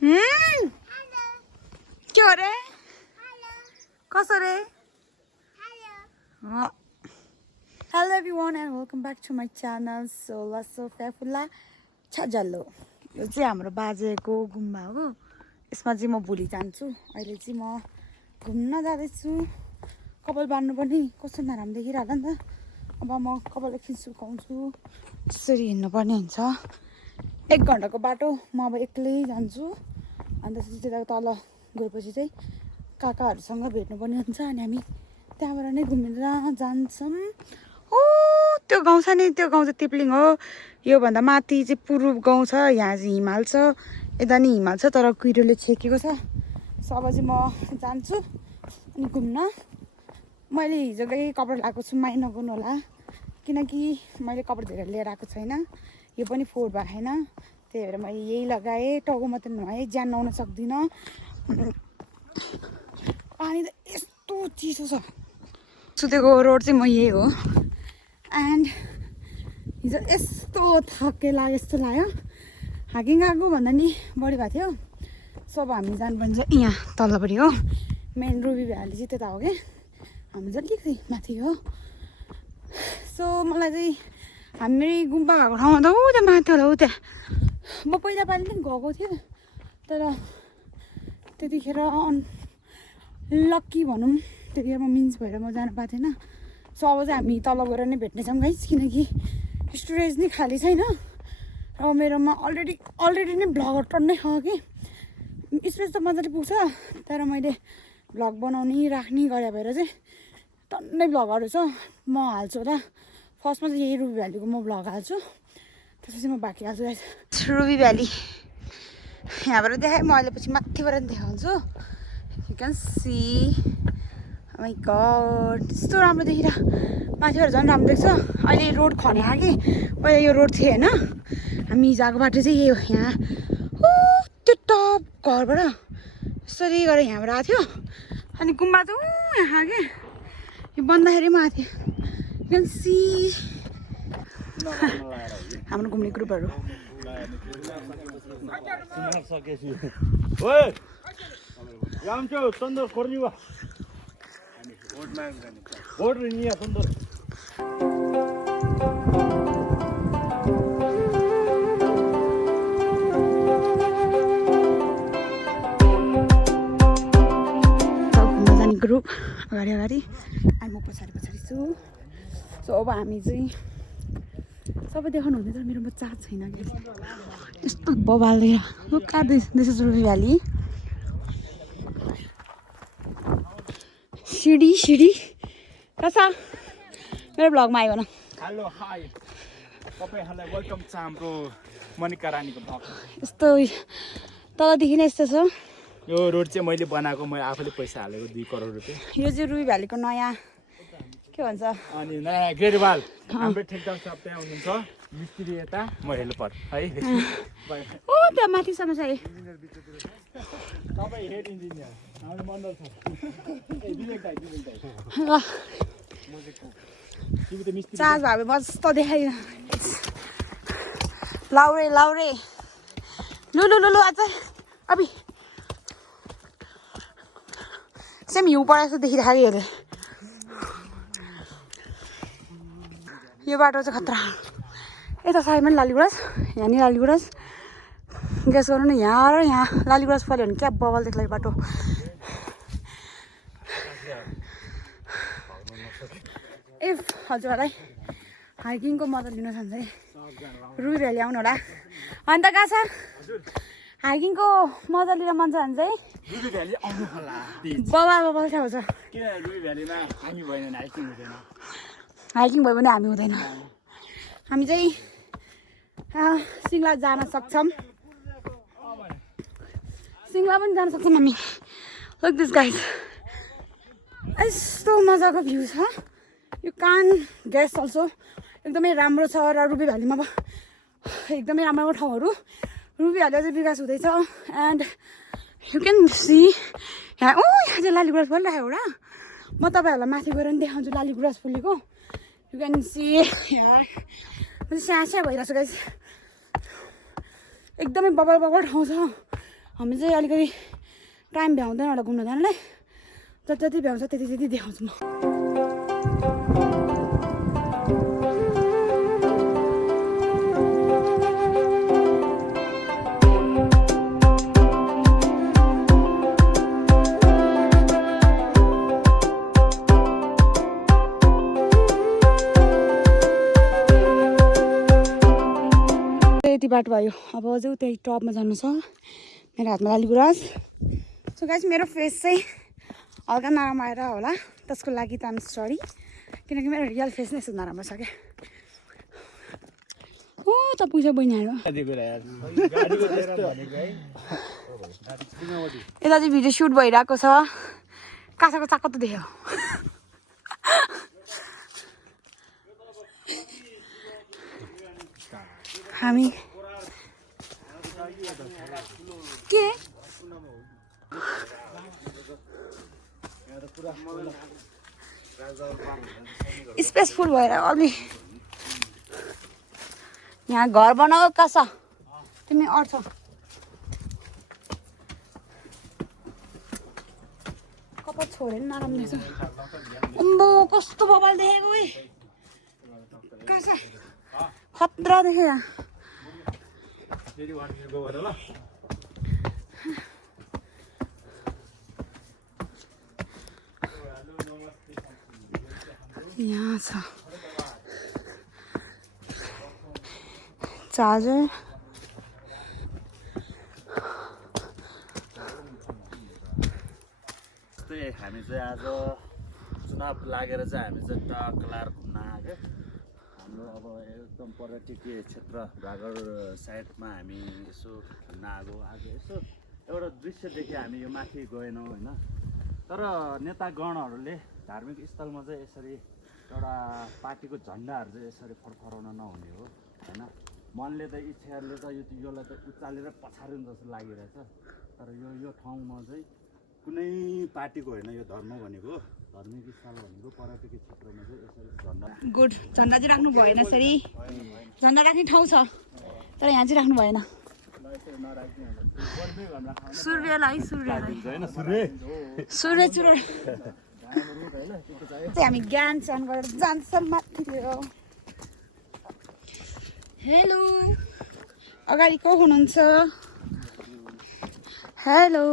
के हो रे कसो रे hello everyone and welcome back to my channel सोलसो फ्याफुल्ला छजल्लो यो चाहिँ हाम्रो बाजेको गुम्बा हो यसमा चाहिँ म भोलि जान्छु अहिले चाहिँ म घुम्न जाँदैछु कपाल बान्नु पनि कस्तो नराम्रो देखिरहेको नि त अब म कपाल एकछिन सुकाउँछु त्यसरी हिँड्नुपर्ने हुन्छ 1 घन्टाको बाटो म अब एक्लै जान्छु अन्त त्यता तल गएपछि चाहिँ काकाहरूसँग भेट्नुपर्ने हुन्छ अनि हामी त्यहाँबाट नै घुमेर जान्छौँ ओ त्यो गाउँ छ नि त्यो गाउँ चाहिँ तिप्लिङ हो योभन्दा माथि चाहिँ पूर्व गाउँ छ यहाँ चाहिँ हिमाल छ यता नि हिमाल छ तर कुहिरोले छेकेको छ सो अब चाहिँ म जान्छु अनि घुम्न मैले हिजोकै कपडा लगाएको छु माइ नगर्नु होला किनकि मैले कपडा धेरै लिएर आएको छैन यो पनि फोहोर भएको छैन त्यही भएर मैले यही लगाएँ टाउको मात्रै नुहाएँ ज्यान नुहाउन सक्दिनँ पानी त यस्तो चिसो छ सुतेको रोड चाहिँ म यही हो एन्ड हिजो यस्तो थके लाग्यो यस्तो लाग्यो हाकिङ गएको भन्दा नि बढी भएको थियो सो अब हामी जानुपर्ने चाहिँ यहाँ तल्लोपट्टि हो मेन रुबी भ्याली चाहिँ त्यता हो क्या हामी जति माथि हो सो मलाई चाहिँ हामी गुम्बा भएको ठाउँमा त ऊ त्यहाँ माथि होला ऊ त्यहाँ म पहिला पालि पनि गएको थिएँ तर त्यतिखेर लक्की भनौँ त्यतिखेर म मिन्स भएर म जानु पाएको थिएन सो अब चाहिँ हामी तल गएर नै भेट्नेछौँ गाइस किनकि स्टोरेज नै खाली छैन र मेरोमा अलरेडी नै भ्लगर टन्नै छ कि स्पेस त मजाले पुग्छ तर मैले भ्लग बनाउने राख्ने गरे भएर चाहिँ टन्नै भ्लगहरू छ म हाल्छु होला फर्स्टमा चाहिँ यही रुबी भ्यालीको म भ्लग हाल्छु त्यसपछि म बाँकी हाल्छु गाइस रुबी भ्याली यहाँबाट देखाएँ म अहिले पछि माथिबाट देखाउँछु you can see my God यस्तो राम्रो देखिरहेको माथिबाट झन् राम्रो देख्छ अहिले रोड खने कि पहिला यो रोड थियो होइन हामी हिजोको बाटो चाहिँ यही हो यहाँ त्यो टप घरबाट यसरी गरेर यहाँबाट आएको थियो अनि गुम्बा चाहिँ यहाँ के यो बन्दाखेरि पनि आएको थियो यु क्यान सी हाम्रो घुम्ने ग्रुपहरू ग्रुप अगाडि अनि म पछाडि छु सो अब हामी चाहिँ सबै देखाउनु हुँदैन तर मेरोमा चार्ज छैन कि यस्तो बबाल this is ruby valley CD कस मेरो भ्लगमा आयो न हेलो हाई तपाईहरुलाई वेलकम छ हाम्रो मनिका रानीको भ्लग यस्तो तलदेखि नै यस्तो छ यो रोड चाहिँ मैले बनाएको मैले आफैले पैसा हालेको 2 करोड रुपैयाँ यो चाहिँ रुबी भ्यालीको नयाँ के भन्छ अनि नयाँ ग्रेडवाल हाम्रो ठेकदार सब त्यहाँ हुनुहुन्छ मिस्त्री यता म हेल्पर है ओ त्यहाँ माथिसम्म छ तपाईँ हेड इन्जिनियर हाम्रो मण्डल छ ए विवेक दाइ ल चार्ज भए मस्त देखाइदिनु लाउरे लु आज अबि सेम हिउँ परेको देखिरहेको हेरे यो बाटो चाहिँ खतरा यता साइडमा पनि लालीगुराँस यहाँ नि लालीगुराँस ग्यास गर्नु न यहाँ र यहाँ लालीगुराँस पऱ्यो भने क्या बबल देख्ला यो बाटो इफ हजुरहरूलाई हाइकिङको मजा लिनु छ भने चाहिँ रुबी भ्याली आउनु होला अन्त कहाँ छ हाइकिङको मजा लिन मन छ भने चाहिँ रुबी भ्याली आउनु होला बबल ठाउँ छ किन रुबी भ्यालीमा हामी भएन हाइकिङ हुँदैन हाइकिङ भयो भने हामी हुँदैन हामी चाहिँ सिङ्ला जान सक्छौँ सिङ्ला पनि जान सक्छौँ हामी लुक दिस गाइस यस्तो मजाको भ्यू छ यो कान गेस्ट अल्सो एकदमै राम्रो छ र रुबी भ्यालीमा एकदमै राम्रो ठाउँहरू रुबी भ्याली चाहिँ विकास हुँदैछ एन्ड यु क्यान सी यहाँ यहाँ चाहिँ लालीगुराँस फुलिरहेको एउटा म तपाईँहरूलाई माथि गएर पनि देखाउँछु लालीगुराँस फुलेको यु क्यान सी यहाँ स्याहाँ भइरहेको छ गाइस एकदमै बबल ठाउँ छ हामी चाहिँ अलिकति टाइम भ्याउँदैन होला घुम्न जानलाई जति जति भ्याउँछ त्यति त्यति देखाउँछु म यति बाटो भयो अब अझै त्यही टपमा जानु छ मेरो हातमा लालीगुराँस सो गाइस मेरो फेस चाहिँ हल्का नराम्रो आएर होला त्यसको लागि त आम सरी किनकि मेरो रियल फेस नै यस्तो नराम्रो छ क्या ओ त पुग्छ बहिनीहरू यता चाहिँ भिडियो सुट भइरहेको छ कासाको चाक्को त देख्यो हामी के स्पेसफुल भएर अलि यहाँ घर बनाऊ कासा तिमी अट्छ कपाल छोडेर नराम्रो छ अम्बो कस्तो बबाल देखेको है कासा खतरा देखे यहाँ यहाँ छ चार्जर हामी चाहिँ आज चुनाव लागेर चाहिँ हामी चाहिँ टकलार घुम्न आएको हाम्रो अब एकदम पर्यटकीय क्षेत्र भागड साइडमा हामी यसो घुम्न आएको आज यसो एउटा दृश्य देखेँ हामी यो माथि गएनौँ होइन तर नेतागणहरूले धार्मिक स्थलमा चाहिँ यसरी एउटा पार्टीको झन्डाहरू चाहिँ यसरी फडफडाउन नहुने हो होइन मनले त इच्छाहरूले त योलाई त उचालेर पछारिनु जस्तो लागिरहेछ तर यो ठाउँमा चाहिँ कुनै पार्टीको होइन यो धर्म भनेको धार्मिक स्थल भनेको पर्यटकीय क्षेत्रमा चाहिँ यसरी झन्डा गुड झन्डा चाहिँ राख्नु भएन यसरी झन्डा राख्ने ठाउँ छ तर यहाँ चाहिँ राख्नु भएन सूर्यलाई हामी ज्ञान च्यान गरेर जान्छौँ माथि हेलो अगाडि को हुनुहुन्छ हेलो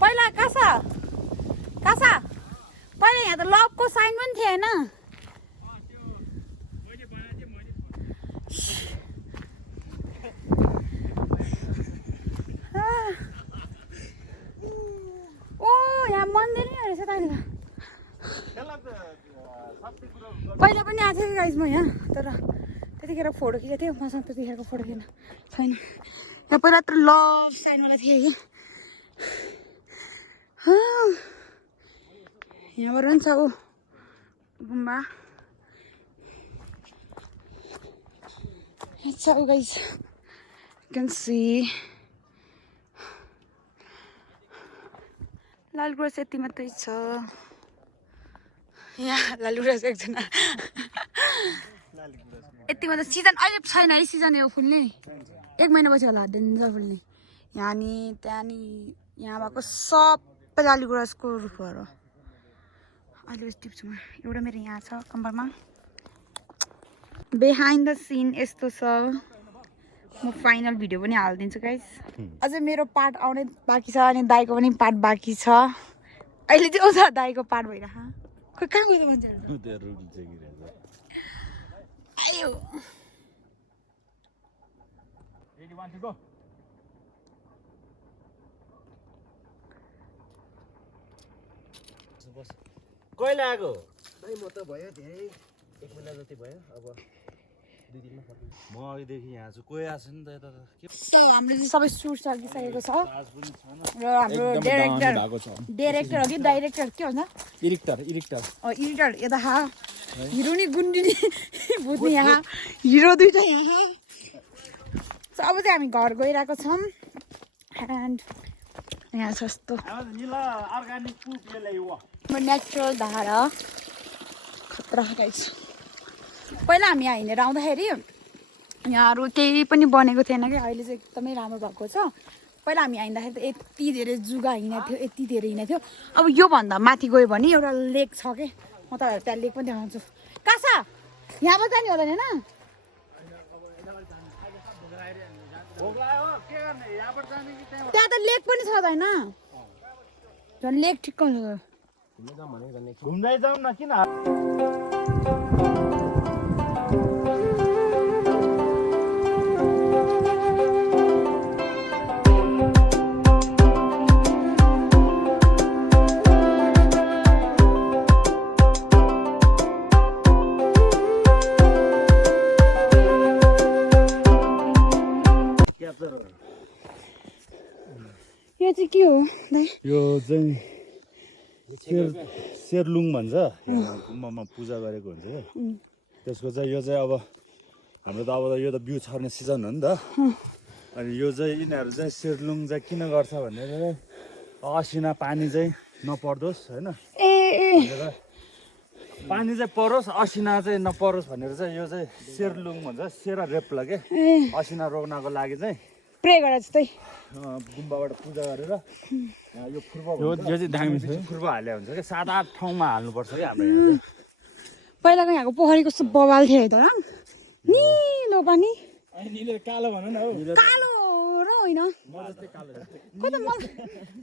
पहिला कासा पहिला यहाँ त लभको साइन पनि थिएन ओ यहाँ मन्दिर नै रहेछ त्यहाँनिर पहिला पनि आएको थिएँ गाइज म यहाँ तर त्यतिखेर फोटो खिचेको थियो मसँग त्यतिखेरको फोटो खिच्न छैन यहाँ पहिला त लभ साइनवाला थियो कि यहाँबाट पनि छ ऊ गुम्बा यहाँ छ ऊ गाइज क्यान सी लालगुराँस यति मात्रै छ यहाँ लालगुराँस एकजना यति मात्रै सिजन अहिले छैन है सिजन यो फुल्ने 1 महिनापछि होला डेन्जर फुल्ने यहाँनि त्यहाँनि यहाँ भएको सबै लालगुराँसको रुखहरू अहिले बस टिप्छु म एउटा मेरो यहाँ छ कम्परमा बिहाइन्ड द सिन यस्तो छ म फाइनल भिडियो पनि हालिदिन्छु गाइस अझै मेरो पार्ट आउने बाँकी छ अनि दाइको पनि पार्ट बाँकी छ अहिले चाहिँ उता दाइको पार्ट भइरह खोइ कहाँ गयो मान्छेहरू आयो कहिले आएको भाइ म त भयो धेरै 1 महिना जति भयो अब 2 दिनमा फर्किन्छु म अघिदेखि यहाँ छु कोही आएको नि त यता हाम्रो चाहिँ सबै सुट सकिसकेको छ र हाम्रो डाइरेक्टर हो कि डाइरेक्टर के भन्छ इरिक्टर यता हिरो नि गुन्डी नि बुझ्ने यहाँ हिरो दुइटा यहाँ अब चाहिँ हामी घर गइरहेको छौँ एन्ड यहाँ छ यस्तो निला अर्गानिक पुप यसलाई हो नेचुरल धारा खतरा गाइस पहिला हामी यहाँ हिँडेर आउँदाखेरि यहाँहरू केही पनि बनेको थिएन कि अहिले चाहिँ एकदमै राम्रो भएको छ पहिला हामी हिँड्दाखेरि त यति धेरै जुगा हिँडेको थियो यति धेरै हिँडेको थियो अब योभन्दा माथि गयो भने एउटा लेक छ कि म तपाईँहरू त्यहाँ लेक पनि देखाउँछु कहाँ छ यहाँबाट जाने होला नि होइन त्यहाँ त लेक पनि छ त होइन झन् लेक ठिक्क हुन्छ घुम्दै जाउँ न किन यो चाहिँ के हो दाइ यो चाहिँ शेरलुङ भन्छ गुम्बामा पूजा गरेको हुन्छ क्या त्यसको चाहिँ यो चाहिँ अब हाम्रो त अब यो त बिउ छर्ने सिजन हो नि त अनि यो चाहिँ यिनीहरू चाहिँ शेरलुङ चाहिँ किन गर्छ भनेर असिना पानी चाहिँ नपर्दोस् होइन भनेर पानी चाहिँ परोस् असिना चाहिँ नपरोस् भनेर चाहिँ यो चाहिँ शेरलुङ भन्छ सेरा रेप्ला के असिना रोक्नको लागि चाहिँ प्रे गरे जस्तै गुम्बाबाट पूजा गरेर यो फुर्बा यो चाहिँ दामी छ फुर्बा हाले हुन्छ कि 7-8 ठाउँमा हाल्नुपर्छ कि हाम्रो यहाँ चाहिँ पहिलाको यहाँको पोखरी कस्तो बवाल थियो है त निलो पानी कालो भन न हौ कालो र होइन कता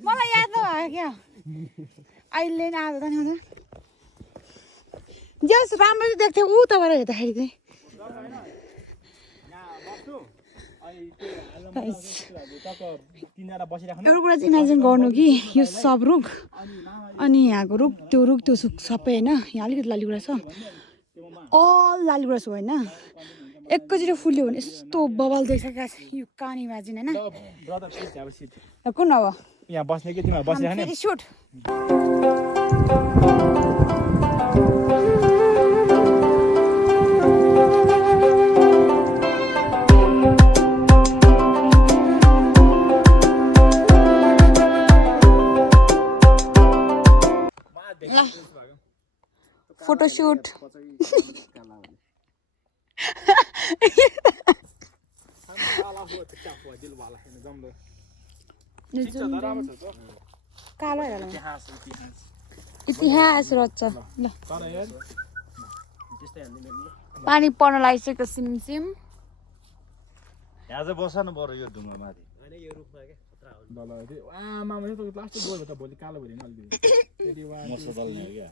मलाई याद नभयो क्या अहिले नै आज त नि जस राम्रो चाहिँ देख्थ्यो ऊ तपाईँबाट हेर्दाखेरि चाहिँ एउटा कुरा चाहिँ इमेजिन गर्नु कि यो सब रुख अनि यहाँको रुख त्यो सुख सबै होइन यहाँ अलिकति लालीगुँडा छ अल लालीगुँडा छ होइन एकैचोटि फुल्यो भने यस्तो बवाल देख्छ क्या यो कान इमेजिन होइन कुन अब यहाँ बस्ने कि तिमीहरू बस्ने फेरि सुट फोटोशूट कालो इतिहास रच्छ ल पानी पर्न लागिसक्यो सिमसिम यहाँ चाहिँ बस्छ न बरु यो ढुङ्गा माथि प्लास्टिक गयो त भोलि कालो भइदिनु अलिकति मसो दल्ने हो क्या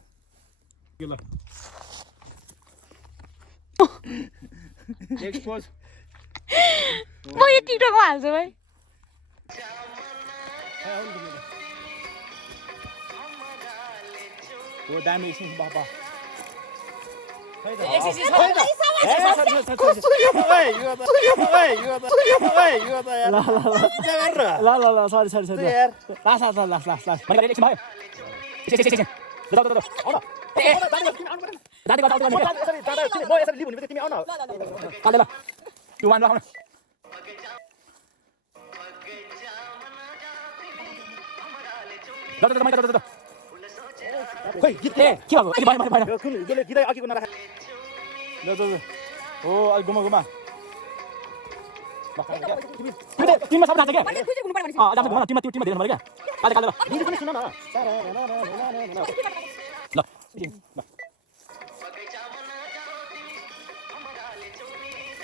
एक्सपोज म यो टिकटकमा हाल्छु भाइ हो दामी एकछिन बाबा खोइ गीतले के भएको यति बाहिर बाहिर यो गीतै अघिको नराख ल ल हो अलि घुमा घुमा टिममा सब जान्छ के जान्छ घुमा टिममा देख्नु पर्यो क्या काले काले गीत पनि सुन न ल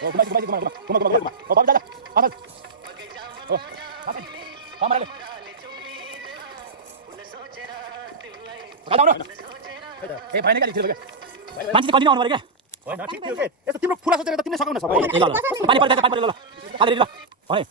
ओ घुमा घुमा घुमा घुमा घुमा घुमा ओ बाबु दादा आवाज ओ कामराले ए भाइ निकाली थियो मान्छे कति आउनु पर्यो क्या होइन ठिक थियो के यस्तो तिम्रो फुला सोचेर त तिमीले सकाउन सक्छौ ए ल ल पानी पर्छ पानी पर्छ ल ल ल भने